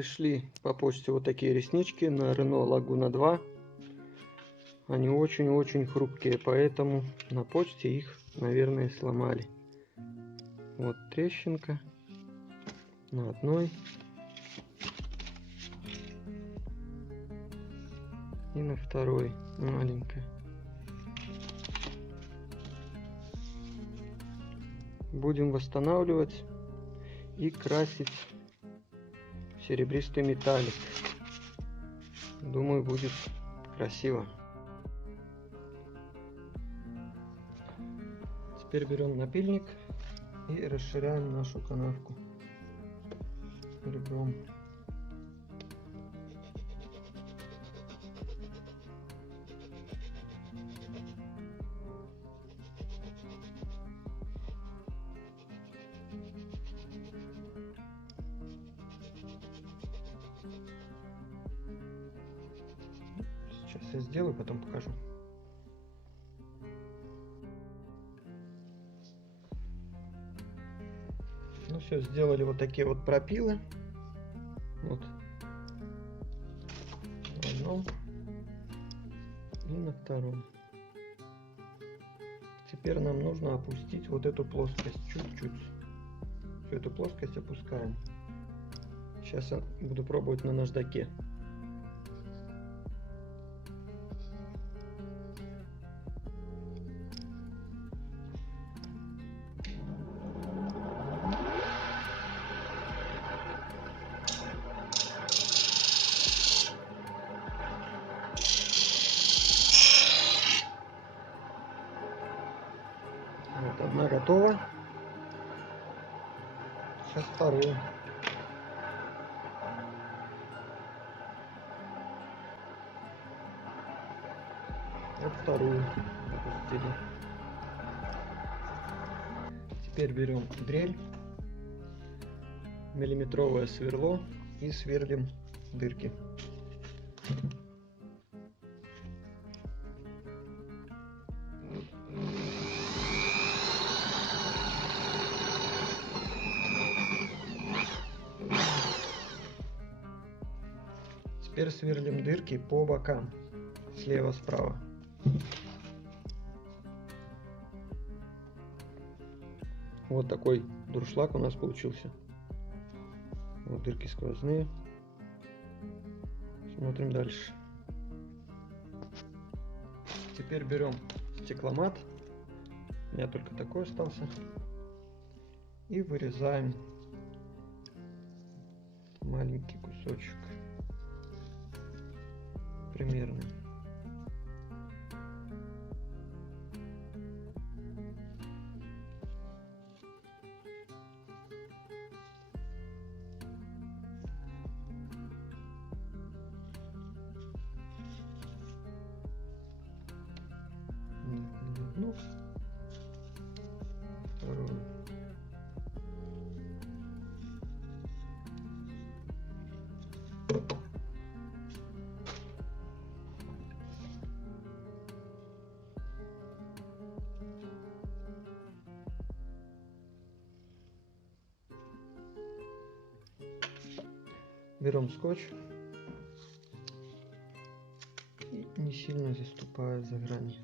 Пришли по почте вот такие реснички на Renault Laguna 2. Они очень-очень хрупкие, поэтому на почте их, наверное, сломали. Вот трещинка на одной и на второй маленькая. Будем восстанавливать и красить в серебристый металлик. Думаю, будет красиво. Теперь берем напильник и расширяем нашу канавку ребром. Сейчас я сделаю, потом покажу. Ну все, сделали вот такие вот пропилы. Вот. На одном и на втором. Теперь нам нужно опустить вот эту плоскость чуть-чуть. Всю эту плоскость опускаем. Сейчас я буду пробовать на наждаке. Вот одна готова. Сейчас вторую. Вот вторую опустили. Теперь берем дрель, миллиметровое сверло и сверлим дырки. Теперь сверлим дырки по бокам, слева-справа. Вот такой дуршлаг у нас получился. Вот дырки сквозные. Смотрим дальше. Теперь берем стекломат. У меня только такой остался. И вырезаем маленький кусочек. Примерно. Одну, вторую. Берем скотч и не сильно заступая за грани.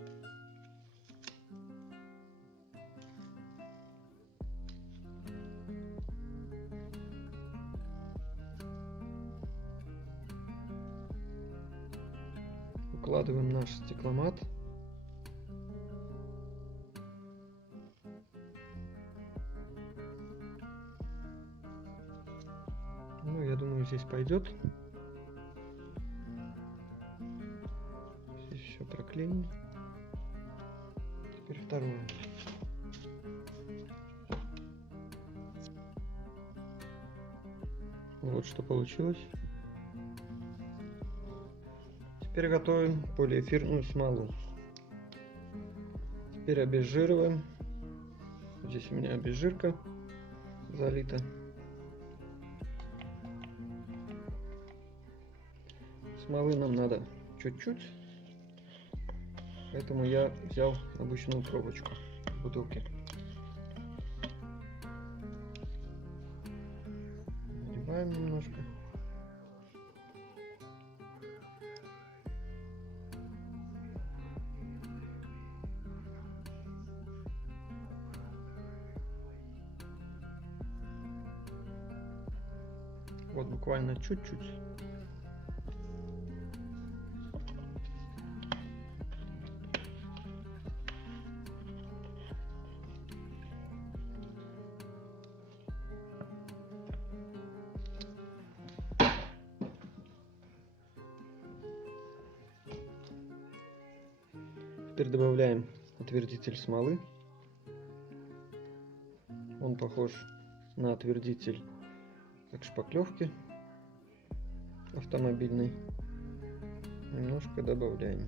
Укладываем наш стекломат. Ну, я думаю, здесь пойдет. Здесь все проклеим. Теперь второе. Вот что получилось. Теперь готовим полиэфирную смолу. Теперь обезжириваем. Здесь у меня обезжирка залита. Смолы нам надо чуть-чуть, поэтому я взял обычную пробочку в бутылке. Наливаем немножко. Вот буквально чуть-чуть. Теперь добавляем отвердитель смолы. Он похож на отвердитель как шпаклевки автомобильной. Немножко добавляем.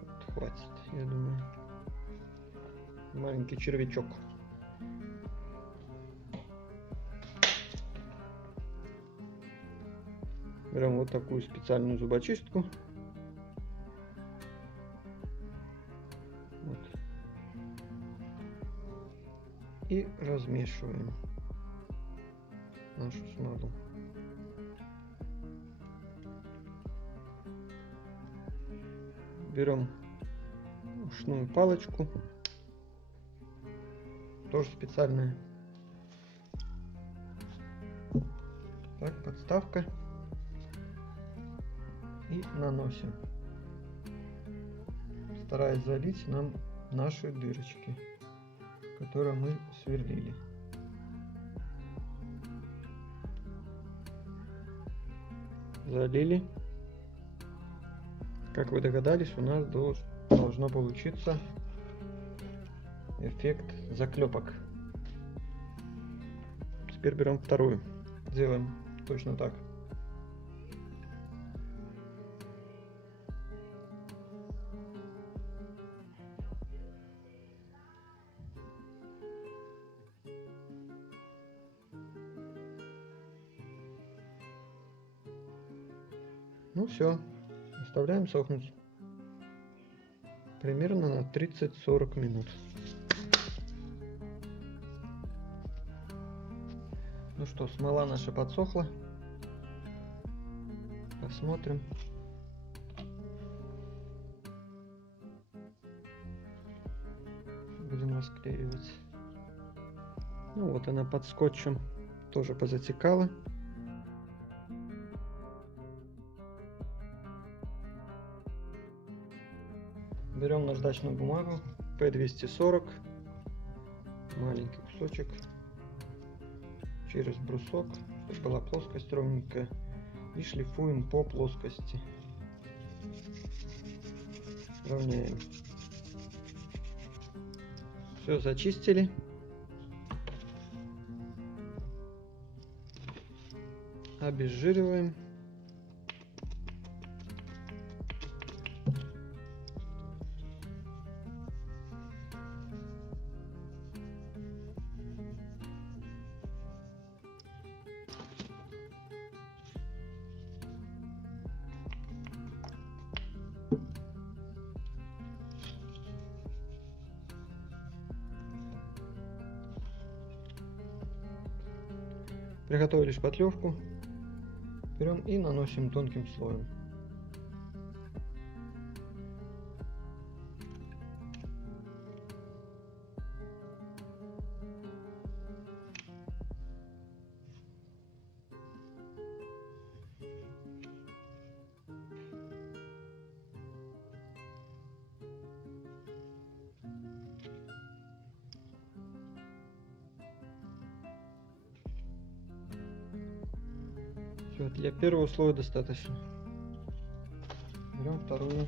Вот, хватит, я думаю. Маленький червячок. Берем вот такую специальную зубочистку. Вот. И размешиваем нашу смолу. Берем ушную палочку, тоже специальная. Так, подставка. И наносим, стараясь залить нам наши дырочки, которые мы сверлили. Залили. Как вы догадались, у нас должно получиться эффект заклепок. Теперь берем вторую, делаем точно так. Ну все, оставляем сохнуть примерно на 30-40 минут. Ну что, смола наша подсохла. Посмотрим. Будем расклеивать. Ну вот она под скотчем тоже позатекала. Берем наждачную бумагу P240, маленький кусочек, через брусок, чтобы была плоскость ровненькая, и шлифуем по плоскости. Равняем. Все, зачистили. Обезжириваем. Приготовили шпатлевку. Берем и наносим тонким слоем. Все, для первого слоя достаточно. Берем вторую.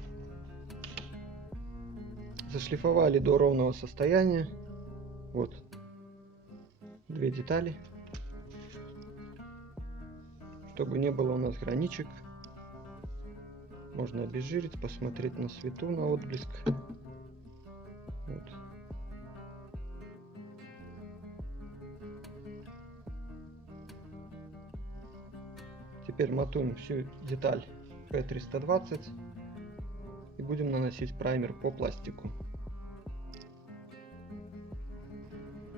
Зашлифовали до ровного состояния. Вот две детали, чтобы не было у нас граничек. Можно обезжирить, посмотреть на свету, на отблеск. Вот. Теперь матуем всю деталь P320 и будем наносить праймер по пластику.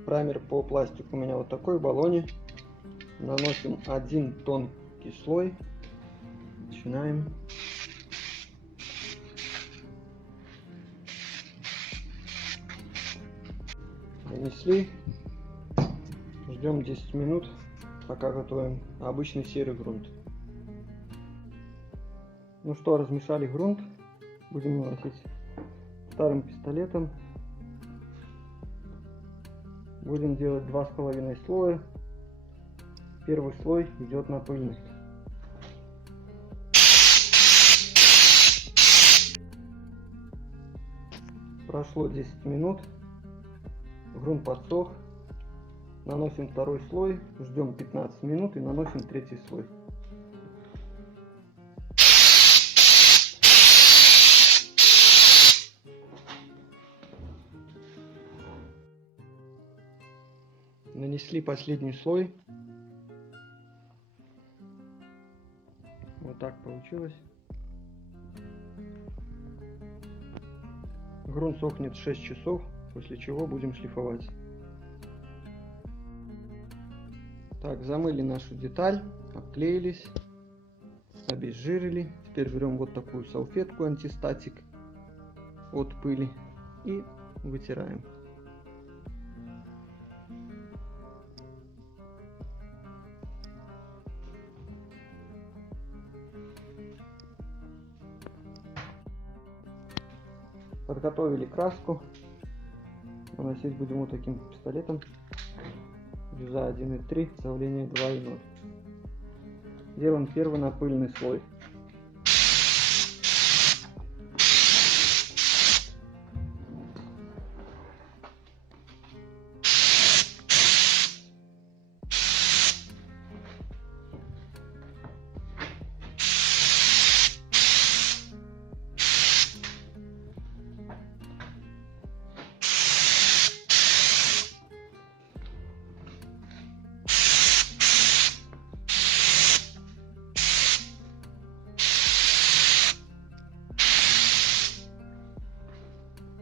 Праймер по пластику у меня вот такой в баллоне. Наносим один тонкий слой Начинаем. Нанесли. Ждем 10 минут, пока готовим обычный серый грунт. Ну что, размешали грунт. Будем наносить старым пистолетом. Будем делать 2,5 слоя. Первый слой идет на пыльность. Прошло 10 минут. Грунт подсох. Наносим второй слой. Ждем 15 минут и наносим третий слой. Нанесли последний слой. Вот так получилось. Грунт сохнет 6 часов, после чего будем шлифовать. Так, замыли нашу деталь, обклеились, обезжирили. Теперь берем вот такую салфетку антистатик от пыли и вытираем. Подготовили краску. Наносить будем вот таким пистолетом. Дюза 1,3, давление 2,0. Делаем первый напыльный слой.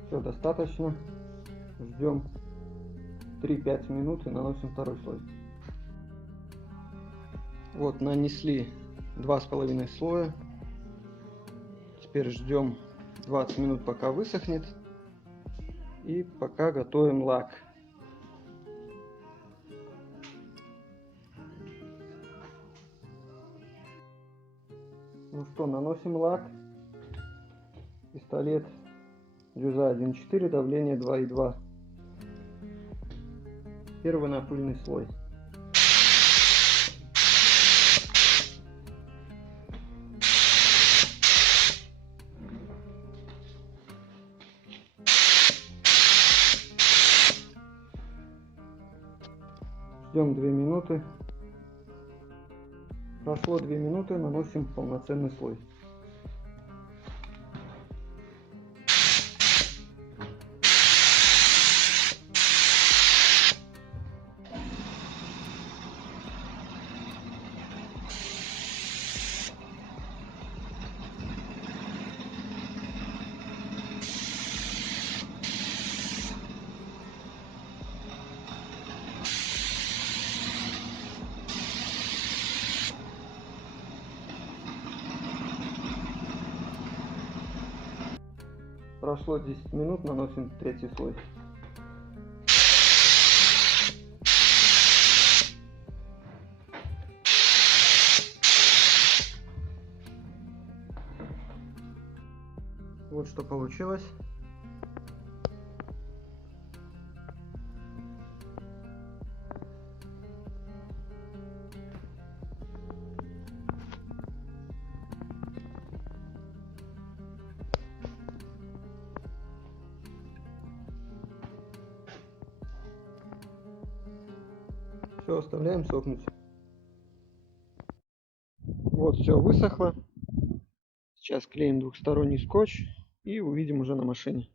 Все, достаточно. Ждем 3-5 минут и наносим второй слой. Вот, нанесли 2,5 слоя. Теперь ждем 20 минут, пока высохнет. И пока готовим лак. Ну что, наносим лак. Пистолет Дюза 1,4, давление 2,2. Первый напыльный слой. Ждем 2 минуты. Прошло 2 минуты, наносим полноценный слой. Прошло 10 минут, наносим третий слой. Вот что получилось. Все, оставляем сохнуть. Вот, все высохло. Сейчас клеим двухсторонний скотч и увидим уже на машине.